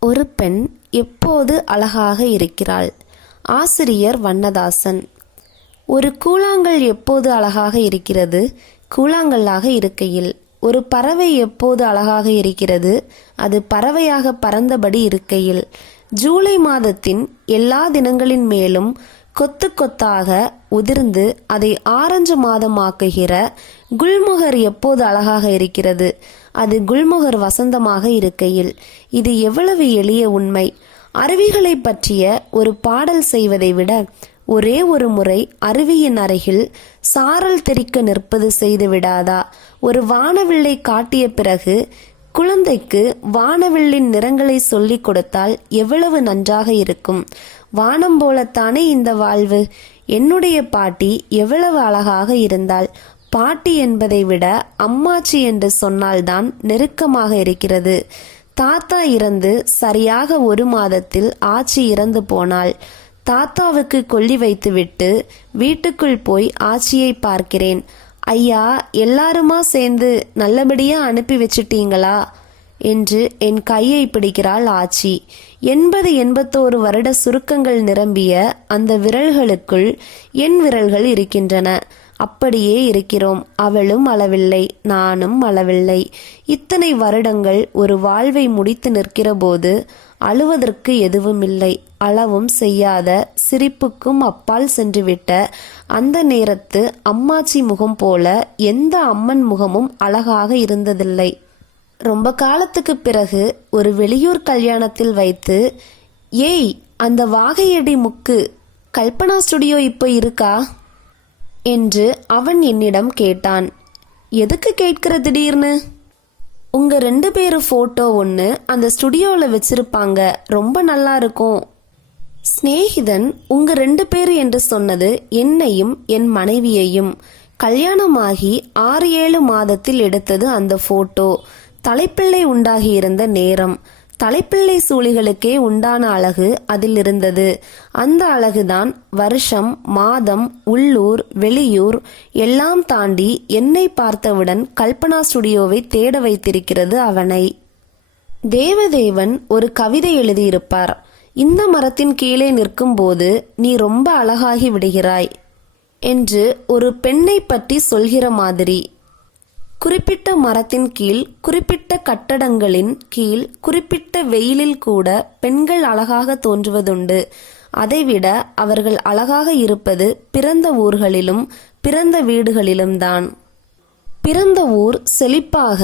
ஒரு பெண் எப்போது அழகாக இருக்கிறாள்? ஆசிரியர் வண்ணதாசன். ஒரு கூழாங்கல் எப்போது அழகாக இருக்கிறது? கூழாங்கல்லாக இருக்கையில். ஒரு பறவை எப்போது அழகாக இருக்கிறது? அது பறவையாக பறந்தபடி இருக்கையில். ஜூலை மாதத்தின் எல்லா தினங்களின் மேலும் கொத்து கொத்தாக உதிர்ந்து அதை ஆரஞ்சு மாதமாக்குகிற குல்முகர் எப்போது அழகாக இருக்கிறது? அது குல்முகர் வசந்தமாக இருக்கையில். இது எவ்வளவு எளிய உண்மை. அருவிகளை பற்றிய ஒரு பாடல் செய்வதை விட ஒரே ஒரு முறை அருவியின் அருகில் சாரல் தெறிக்க நிற்பது செய்து விடாதா? ஒரு வானவில்லை காட்டிய பிறகு குழந்தைக்கு வானவில்லின் நிறங்களை சொல்லிக் கொடுத்தால் எவ்வளவு நன்றாக இருக்கும்? வானம் போலத்தானே இந்த வாழ்வு? என்னுடைய பாட்டி எவ்வளவு அழகாக இருந்தால் பாட்டி என்பதை விட அம்மாச்சி என்று சொன்னால்தான் நெருக்கமாக இருக்கிறது. தாத்தா இறந்து சரியாக ஒரு மாதத்தில் ஆச்சி இறந்து போனாள். தாத்தாவுக்கு கொல்லி வைத்துவிட்டு வீட்டுக்குள் போய் ஆச்சியை பார்க்கிறேன். ஐயா எல்லாருமா சேர்ந்து நல்லபடியா அனுப்பி வச்சிட்டீங்களா? என்று என் கையை பிடிக்கிறாள் ஆச்சி. எண்பது எண்பத்தோரு வருட சுருக்கங்கள் நிரம்பிய அந்த விரல்களுக்குள் என் விரல்கள் இருக்கின்றன. அப்படியே இருக்கிறோம். அவளும் அளவில்லை நானும் அளவில்லை. இத்தனை வருடங்கள் ஒரு வாழ்வை முடித்து நிற்கிறபோது அழுவதற்கு எதுவுமில்லை. அளவும் செய்யாத சிரிப்புக்கும் அப்பால் சென்றுவிட்ட அந்த நேரத்து அம்மாச்சி முகம் போல எந்த அம்மன் முகமும் அழகாக இருந்ததில்லை. ரொம்ப காலத்துக்கு பிறகு ஒரு வெளியூர் கல்யாணத்தில் வைத்து ஏய் அந்த வாகையடி முக்கு கல்பனா ஸ்டுடியோ இப்போ இருக்கா? என்று அவன் என்னிடம் கேட்டான். எதுக்கு கேட்கிற திடீர்னு? உங்க ரெண்டு பேரும் ஃபோட்டோ ஒன்று அந்த ஸ்டுடியோவில் வச்சிருப்பாங்க. ரொம்ப நல்லா இருக்கும். சிநேகிதன் உங்க ரெண்டு பேர் என்று சொன்னது என்னையும் என் மனைவியையும். கல்யாணமாகி ஆறு ஏழு மாதத்தில் எடுத்தது அந்த ஃபோட்டோ தலைப்பிள்ளை உண்டாகியிருந்த நேரம். தலைப்பிள்ளை சூழிகளுக்கே உண்டான அழகு அதில் இருந்தது அந்த அழகுதான் வருஷம் மாதம் உள்ளூர் வெளியூர் எல்லாம் தாண்டி என்னை பார்த்தவுடன் கல்பனா ஸ்டுடியோவை தேட வைத்திருக்கிறது அவனை. தேவதேவன் ஒரு கவிதை எழுதியிருப்பார். இந்த மரத்தின் கீழே நிற்கும்போது நீ ரொம்ப அழகாகி விடுகிறாய் என்று ஒரு பெண்ணை பற்றி சொல்கிற மாதிரி. குறிப்பிட்ட மரத்தின் கீழ் குறிப்பிட்ட கட்டடங்களின் கீழ் குறிப்பிட்ட வெயிலில் கூட பெண்கள் அழகாக தோன்றுவதுண்டு. அதைவிட அவர்கள் அழகாக இருப்பது பிறந்த ஊர்களிலும் பிறந்த வீடுகளிலும் தான் பிறந்த ஊர் செழிப்பாக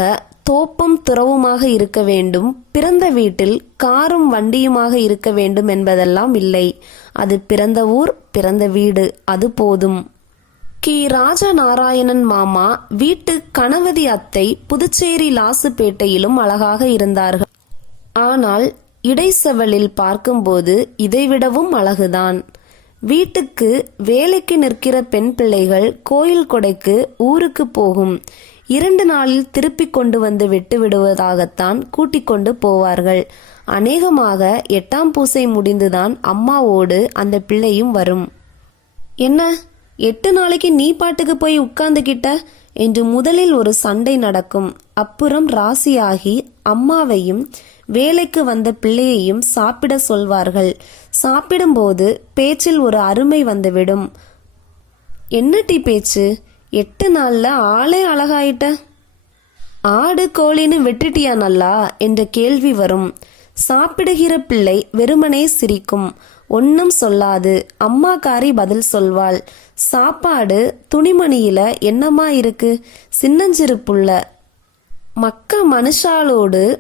தோப்பும் துறவுமாக இருக்க வேண்டும். பிறந்த வீட்டில் காரும் வண்டியுமாக இருக்க வேண்டும் என்பதெல்லாம் இல்லை. அது பிறந்த ஊர் பிறந்த வீடு அது போதும். கி ராஜநாராயணன் மாமா வீட்டு கணவதி அத்தை புதுச்சேரி லாசுப்பேட்டையிலும் அழகாக இருந்தார்கள். ஆனால் இடைச்செவலில் பார்க்கும்போது இதைவிடவும் அழகுதான். வீட்டுக்கு வேலைக்கு நிற்கிற பெண் பிள்ளைகள் கோயில் கொடைக்கு ஊருக்கு போகும். இரண்டு நாளில் திருப்பிக் கொண்டு வந்து விட்டு விடுவதாகத்தான் கூட்டிக் கொண்டு போவார்கள். அநேகமாக எட்டாம் பூசை முடிந்துதான் அம்மாவோடு அந்த பிள்ளையும் வரும். என்ன? எட்டு நாளைக்கு நீ பாட்டுக்கு போய் உட்கார்ந்துகிட்ட என்று முதலில் ஒரு சண்டை நடக்கும். அப்புறம் ராசியாகி அம்மாவையும் வேலைக்கு வந்த பிள்ளையையும் சாப்பிட சொல்வார்கள். சாப்பிடும்போது பேச்சில் ஒரு அருமை வந்துவிடும். என்னட்டி பேச்சு? எட்டு நாள்ல ஆளே அழகாயிட்ட. ஆடு கோழின்னு வெட்டிட்டியா நல்லா? என்ற கேள்வி வரும். சாப்பிடுகிற பிள்ளை வெறுமனே சிரிக்கும். ஒன்னும் சொல்லாது. அம்மாக்காரி பதில் சொல்வாள். சாப்பாடு துணிமணியில என்னமா இருக்கு? சின்னஞ்சிறு புள்ள மக்க மனுஷாலோடு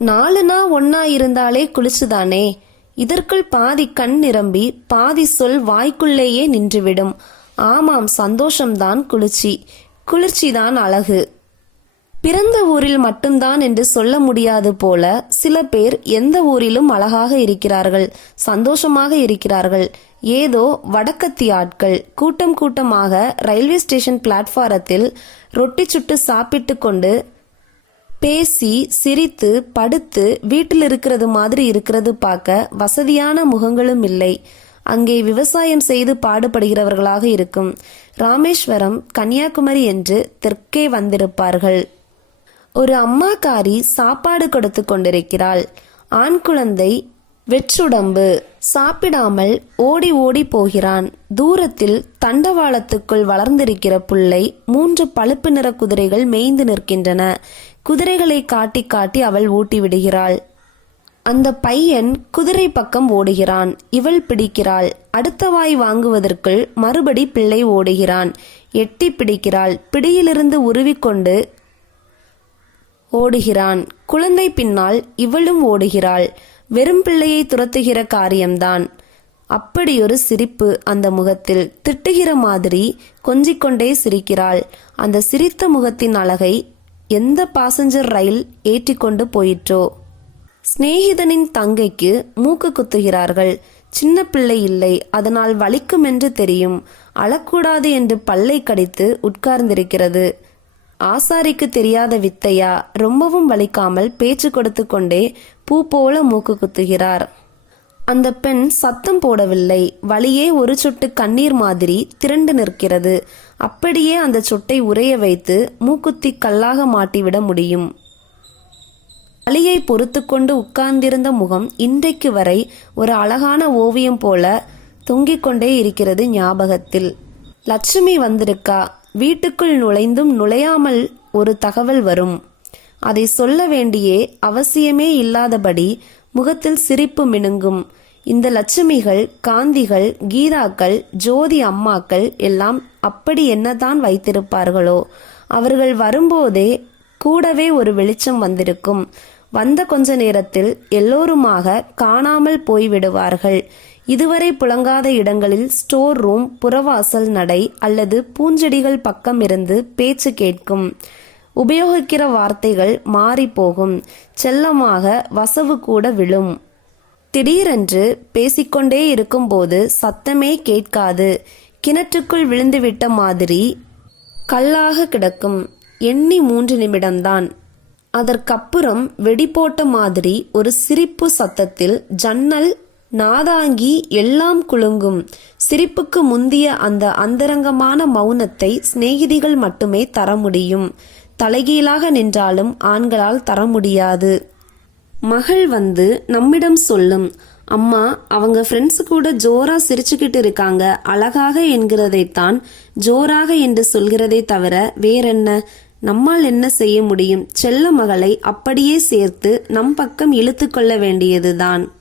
நாலுனா ஒன்னா இருந்தாலே குளிச்சுதானே? இதற்குள் பாதி கண் நிரம்பி பாதி சொல் வாய்க்குள்ளேயே நின்றுவிடும். ஆமாம் சந்தோஷம்தான் குளிர்ச்சி. குளிர்ச்சிதான் அழகு. பிறந்த ஊரில் மட்டும்தான் என்று சொல்ல முடியாது போல சில பேர் எந்த ஊரிலும் அழகாக இருக்கிறார்கள் சந்தோஷமாக இருக்கிறார்கள். ஏதோ வடக்கத்தி ஆட்கள் கூட்டம் கூட்டமாக ரயில்வே ஸ்டேஷன் பிளாட்ஃபாரத்தில் ரொட்டி சுட்டு சாப்பிட்டு கொண்டு பேசி சிரித்து படுத்து வீட்டில் இருக்கிறது மாதிரி இருக்கிறது பார்க்க வசதியான முகங்களும் இல்லை. அங்கே விவசாயம் செய்து பாடுபடுகிறவர்களாக இருக்கும். ராமேஸ்வரம் கன்னியாகுமரி என்று தெற்கே வந்திருப்பார்கள். ஒரு அம்மாக்காரி சாப்பாடு கொடுத்து கொண்டிருக்கிறாள். ஆண் குழந்தை வெற்றுடம்பு. சாப்பிடாமல் ஓடி ஓடி போகிறான். தூரத்தில் தண்டவாளத்துக்குள் வளர்ந்திருக்கிற புல்லை மூன்று பழுப்பு நிற குதிரைகள் மேய்ந்து நிற்கின்றன. குதிரைகளை காட்டி காட்டி அவள் ஊட்டி விடுகிறாள். அந்த பையன் குதிரை பக்கம் ஓடுகிறான். இவள் பிடிக்கிறாள். அடுத்த வாய் வாங்குவதற்குள் மறுபடி பிள்ளை ஓடுகிறான். எட்டி பிடிக்கிறாள். பிடியிலிருந்து உருவிக்கொண்டு ஓடுகிறான். குழந்தை பின்னால் இவளும் ஓடுகிறாள். வெறும் பிள்ளையை துரத்துகிற காரியம்தான். அப்படியொரு சிரிப்பு அந்த முகத்தில் திட்டுகிற மாதிரி கொஞ்சிக்கொண்டே சிரிக்கிறாள். அந்த சிரித்த முகத்தின் அழகை எந்த பாசஞ்சர் ரயில் ஏற்றிக்கொண்டு போயிற்றோ? சிநேகிதனின் தங்கைக்கு மூக்கு குத்துகிறார்கள். சின்ன பிள்ளை இல்லை அதனால் வலிக்கும் என்று தெரியும். அழக்கூடாது என்று பல்லை கடித்து உட்கார்ந்திருக்கிறது. ஆசாரிக்கு தெரியாத வித்தையா? ரொம்பவும் வலிக்காமல் பேச்சு கொடுத்து கொண்டே பூ போல மூக்கு குத்துகிறார். அந்த பெண் சத்தம் போடவில்லை. வழியே ஒரு சொட்டு கண்ணீர் மாதிரி திரண்டு நிற்கிறது. அப்படியே அந்த சொட்டை உறைய வைத்து மூக்குத்தி கல்லாக மாட்டிவிட முடியும். வலியை பொறுத்து கொண்டு உட்கார்ந்திருந்த முகம் இன்றைக்கு வரை ஒரு அழகான ஓவியம் போல தொங்கிக் கொண்டே இருக்கிறது ஞாபகத்தில். லட்சுமி வந்திருக்கா? வீட்டுக்குள் நுழைந்தும் நுழையாமல் ஒரு தகவல் வரும். அதை சொல்ல வேண்டியே அவசியமே இல்லாதபடி முகத்தில் சிரிப்பு மினுங்கும். இந்த லட்சுமிகள் காந்திகள் கீதாக்கள் ஜோதி அம்மாக்கள் எல்லாம் அப்படி என்னதான் வைத்திருப்பார்களோ அவர்கள் வரும்போதே கூடவே ஒரு வெளிச்சம் வந்திருக்கும். வந்த கொஞ்ச நேரத்தில் எல்லோருமாக காணாமல் போய்விடுவார்கள். இதுவரை புழங்காத இடங்களில் ஸ்டோர் ரூம் புறவாசல் நடை அல்லது பூஞ்செடிகள் பக்கம் இருந்து பேச்சு கேட்கும். உபயோகிக்கிற வார்த்தைகள் மாறி போகும் செல்லமாக வசவு கூட விழும். திடீரென்று பேசிக்கொண்டே இருக்கும்போது சத்தமே கேட்காது. கிணற்றுக்குள் விழுந்துவிட்ட மாதிரி கல்லாக கிடக்கும். எண்ணி மூன்று நிமிடம்தான். அதற்கப்புறம் வெடி போட்ட மாதிரி ஒரு சிரிப்பு சத்தத்தில் ஜன்னல் நாதாங்கி எல்லாம் குலுங்கும். சிரிப்புக்கு முந்திய அந்த அந்தரங்கமான மௌனத்தை சிநேகிதிகள் மட்டுமே தர முடியும். தலைகீழாக நின்றாலும் ஆண்களால் தர முடியாது. மகள் வந்து நம்மிடம் சொல்லும். அம்மா அவங்க ஃப்ரெண்ட்ஸ் கூட ஜோரா சிரிச்சுக்கிட்டு இருக்காங்க. அழகாக என்கிறதைத்தான் ஜோராக என்று சொல்கிறதை தவிர வேறென்ன? நம்மால் என்ன செய்ய முடியும்? செல்ல மகளை அப்படியே சேர்த்து நம் பக்கம் இழுத்து கொள்ள வேண்டியதுதான்.